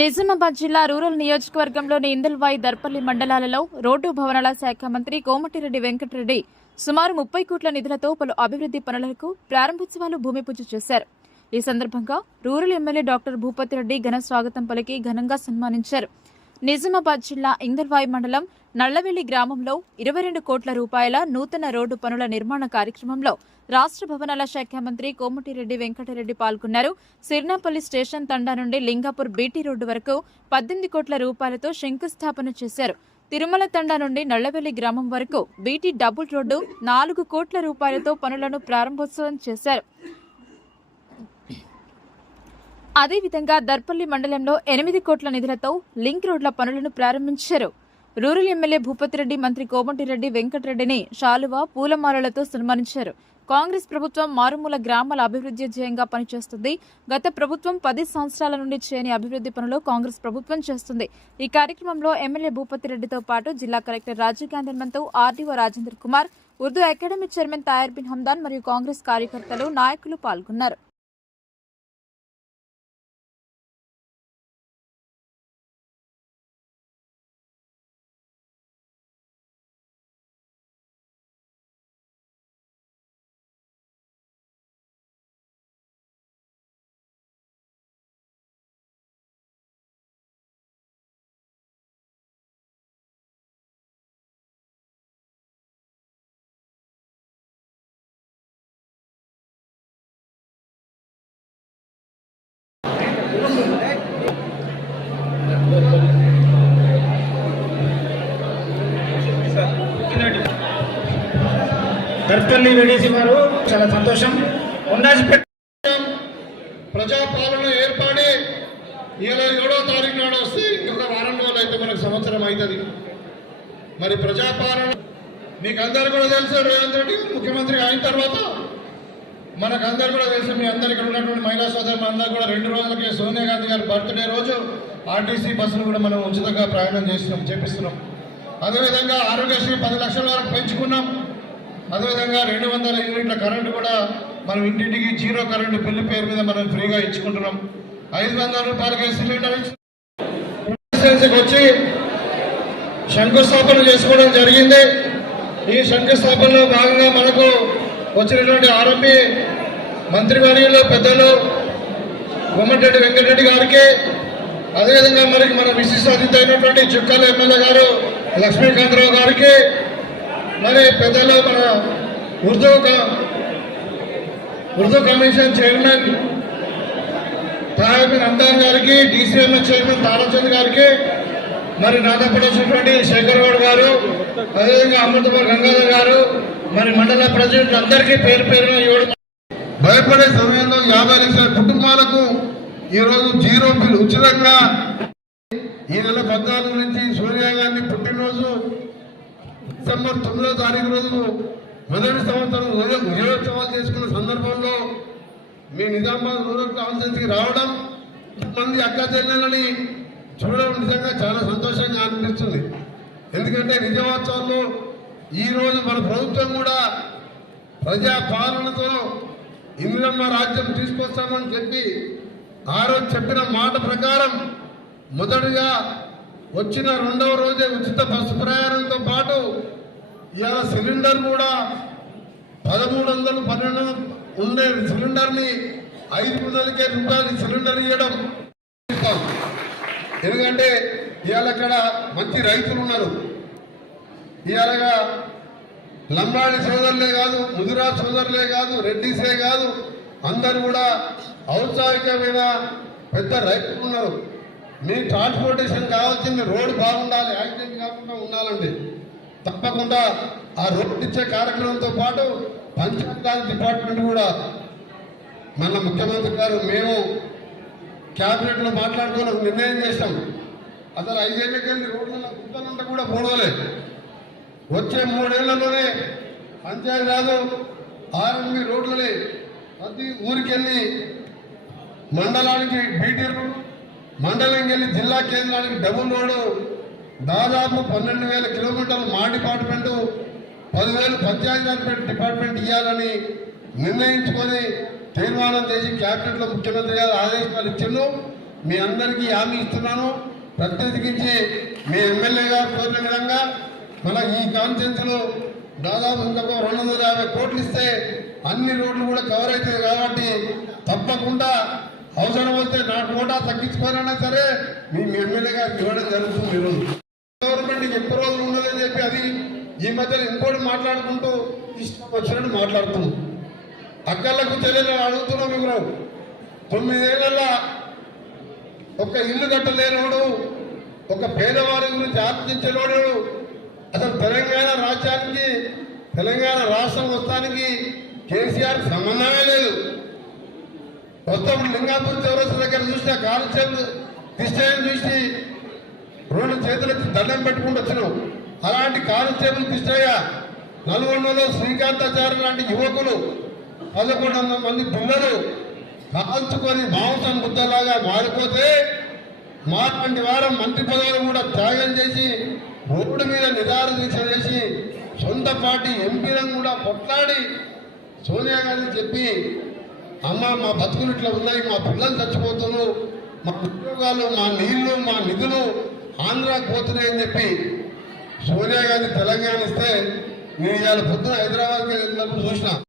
నిజామాబాద్ జిల్లా రూరల్ నియోజకవర్గంలోని ఇందల్వాయి దర్పల్లి మండలాలలో రోడ్డు భవనాల శాఖ మంత్రి కోమటిరెడ్డి వెంకటరెడ్డి సుమారు ముప్పై కోట్ల నిధులతో పలు అభివృద్ది పనులకు ప్రారంభోత్సవాలు భూమి పూజ చేశారు. ఈ సందర్భంగా rural MLA doctor Bhupathi Reddy ఘన స్వాగతం పలికి ఘనంగా సన్మానించారు. నిజామాబాద్ జిల్లా ఇందల్వాయి మండలం నల్లవెల్లి గ్రామంలో ఇరవై రెండు కోట్ల రూపాయల నూతన రోడ్డు పనుల నిర్మాణ కార్యక్రమంలో రాష్ట్ర భవనాల శాఖ మంత్రి కోమటిరెడ్డి వెంకటరెడ్డి పాల్గొన్నారు. సిర్నాపల్లి స్టేషన్ తండా నుండి లింగాపూర్ బీటీ రోడ్డు వరకు పద్దెనిమిది కోట్ల రూపాయలతో శంకుస్థాపన చేశారు. తిరుమల తండా నుండి నల్లవెల్లి గ్రామం వరకు బీటీ డబుల్ రోడ్డు నాలుగు కోట్ల రూపాయలతో పనులను ప్రారంభోత్సవం చేశారు. అదేవిధంగా దర్పల్లి మండలంలో ఎనిమిది కోట్ల నిధులతో లింక్ రోడ్ల పనులను ప్రారంభించారు. రూరల్ ఎమ్మెల్యే భూపతిరెడ్డి మంత్రి కోమటిరెడ్డి వెంకటరెడ్డిని శాలువా పూలమాలలతో సన్మానించారు. కాంగ్రెస్ ప్రభుత్వం మారుమూల గ్రామాల అభివృద్ధి ధ్యేయంగా పనిచేస్తుంది. గత ప్రభుత్వం పది సంవత్సరాల నుండి చేయని అభివృద్ధి పనులు కాంగ్రెస్ ప్రభుత్వం చేస్తుంది. ఈ కార్యక్రమంలో ఎమ్మెల్యే భూపతిరెడ్డితో పాటు జిల్లా collector Rajiv Gandhi Hanumanthu RDO Rajender Kumar Urdu academy chairman Tahir bin Hamdan మరియు కాంగ్రెస్ కార్యకర్తలు నాయకులు పాల్గొన్నారు. దర్పల్లి వెడేసి వారు చాలా సంతోషం. ఉండాల్సి ప్రజాపాలన ఏర్పడి ఇరవై ఏడో తారీఖు నాడు వస్తే ఇంకొక వారం రోజులు అయితే మనకు సంవత్సరం అవుతుంది. మరి ప్రజాపాలన మీకు అందరు కూడా తెలుసు రేవంత్ రెడ్డి ముఖ్యమంత్రి అయిన తర్వాత మనకు అందరు కూడా తెలుసు మీ అందరు ఇక్కడ ఉన్నటువంటి మహిళా సోదరులు అందరూ కూడా రెండు రోజులకే సోనియా గాంధీ గారి బర్త్డే రోజు ఆర్టీసీ బస్సులు కూడా మనం ఉచితంగా ప్రయాణం చేస్తున్నాం చేపిస్తున్నాం. అదేవిధంగా ఆరోగ్యశ్రీ పది లక్షల వరకు పెంచుకున్నాం. అదేవిధంగా రెండు వందల యూనిట్ల కరెంటు కూడా మనం ఇంటింటికి జీరో కరెంటు బిల్లు పేరు మీద మనం ఫ్రీగా ఇచ్చుకుంటున్నాం. ఐదు వందల రూపాయలకి సిలిండర్ వచ్చి శంకుస్థాపన చేసుకోవడం జరిగింది. ఈ శంకుస్థాపనలో భాగంగా మనకు వచ్చినటువంటి ఆర్ఎంపీ మంత్రివర్యులు పెద్దలు కోమటిరెడ్డి వెంకటరెడ్డి గారికి అదేవిధంగా మనకి మన విశిష్ట అతిథి అయినటువంటి చుక్కల ఎమ్మెల్యే గారు లక్ష్మీకాంతరావు గారికి మరి పెద్దలు మన ఉర్దూ ఉర్దూ కమిషన్ చైర్మన్ తాయబిన్ అందాన్ గారికి డీసీఎంఎస్ చైర్మన్ తారాచంద్ గారికి మరి నాతో పాటు వచ్చినటువంటి శేఖర్ గౌడ్ గారు అదేవిధంగా అమృతపూర్ గంగాధర్ గారు మరి మండల ప్రెసిడెంట్ అందరికీ పేరు పేరున ఇవ్వడం భయపడే సమయంలో యాభై లక్షల కుటుంబాలకు ఈరోజు జీరో బిల్ ఉచితంగా ఈ నెల పద్నాలుగు నుంచి సోనియా గాంధీ పుట్టినరోజు డిసెంబర్ తొమ్మిదో తారీఖు రోజు మొదటి సంవత్సరం విజయోత్సవాలు చేసుకున్న సందర్భంలో మీ నిజామాబాద్ రూరల్ కాన్ఫరెన్స్కి రావడం మంది అక్క చెల్లెలని చూడడం నిజంగా చాలా సంతోషంగా అనిపిస్తుంది. ఎందుకంటే విజయోత్సవంలో ఈ రోజు మన ప్రభుత్వం కూడా ప్రజా పాలనతో ఇంద్రమ్మ రాజ్యం తీసుకొస్తామని చెప్పి ఆ రోజు చెప్పిన మాట ప్రకారం మొదటిగా వచ్చిన రెండవ రోజే ఉచిత బస్సు ప్రయాణంతో పాటు ఇవాళ సిలిండర్ కూడా పదమూడు వందలు పన్నెండు ఉండే సిలిండర్ని ఐదు వందలకే రూపాయలు సిలిండర్ ఇవ్వడం ఎందుకంటే ఇవాళ ఇక్కడ మంచి రైతులు ఉన్నారు. ఇవాళగా లంబాడి సోదరులే కాదు ముదిరా సోదరులే కాదు రెడ్డిసే కాదు అందరు కూడా ఔత్సాహికమైన పెద్ద రైతులు ఉన్నారు. మీ ట్రాన్స్పోర్టేషన్ కావాల్సింది రోడ్డు బాగుండాలి యాక్సిడెంట్ కాకుండా ఉండాలండి. తప్పకుండా ఆ రోడ్డు ఇచ్చే కార్యక్రమంతో పాటు పంచాయతీరాజ్ డిపార్ట్మెంట్ కూడా మన ముఖ్యమంత్రి గారు మేము క్యాబినెట్లో మాట్లాడుకుని ఒక నిర్ణయం చేశాం. అసలు ఐదేళ్ళకి వెళ్ళి రోడ్లలో గుంతలంతా కూడా పోడవలే. వచ్చే మూడేళ్ళలోనే పంచాయతీరాజు ఆర్ఎంబి రోడ్లని ప్రతి ఊరికెళ్ళి మండలానికి బీటీ రోడ్ మండలంకి వెళ్ళి జిల్లా కేంద్రానికి డబుల్ రోడ్డు దాదాపు పన్నెండు వేల కిలోమీటర్లు మా డిపార్ట్మెంటు పదివేలు పంచాయతీ డిపార్ట్మెంట్ ఇవ్వాలని నిర్ణయించుకొని తీర్మానం చేసి క్యాబినెట్లో ముఖ్యమంత్రి గారు ఆదేశాలు ఇచ్చిండు మీ అందరికీ హామీ ఇస్తున్నాను. ప్రత్యేకించి మీ ఎమ్మెల్యే గారు కోరిన విధంగా మన ఈ కాన్ఫరెన్స్లో దాదాపు ఇంకొక రెండు వందల యాభై కోట్లు ఇస్తే అన్ని రోడ్లు కూడా కవర్ అవుతుంది కాబట్టి తప్పకుండా అవసరం వస్తే నా కోటా తగ్గించుకోవాలన్నా సరే మీ మీ ఎమ్మెల్యే గారికి ఇవ్వడం జరుగుతుంది ఈరోజు. ఈ మధ్యన ఇంకోటి మాట్లాడుకుంటూ ఇష్టం వచ్చినట్టు మాట్లాడుతున్నాం. అక్కలకు తెలియదు అడుగుతున్నాం మీకు తొమ్మిదేళ్ళలో ఒక ఇల్లు కట్టలేనోడు ఒక పేదవారి గురించి ఆలోచించేవాడు అసలు తెలంగాణ రాజ్యానికి తెలంగాణ రాష్ట్రం వస్తానికి కేసీఆర్ సంబంధమే లేదు. మొత్తం లింగాపూర్ చౌరస్సు దగ్గర చూసిన కాలుష్యం దిష్టయం చూసి రెండు చేతులకి దండం పెట్టుకుంటూ వచ్చినాం. అలాంటి కానిస్టేబుల్ కృష్ణయ్య నల్గొండలో శ్రీకాంతాచార్య లాంటి యువకులు పదకొండు వందల మంది పిల్లలు కాల్చుకొని మాంసం ముద్దలాగా మారిపోతే మాట్లాంటి వారం మంత్రి పదవులు కూడా త్యాగం చేసి రోడ్డు మీద నిదారు దీక్ష చేసి సొంత పార్టీ ఎంపీలను కూడా కొట్లాడి సోనియా గాంధీ చెప్పి అమ్మ మా బతుకులు ఇట్లా ఉన్నాయి మా పిల్లలు చచ్చిపోతున్నారు మా ఉద్యోగాలు మా నీళ్ళు మా నిధులు ఆంధ్రాకి పోతున్నాయని చెప్పి సోనియా గాంధీ తెలంగాణ ఇస్తే నేను ఇవాళ పొద్దున హైదరాబాద్కి వెళ్ళినప్పుడు చూసిన.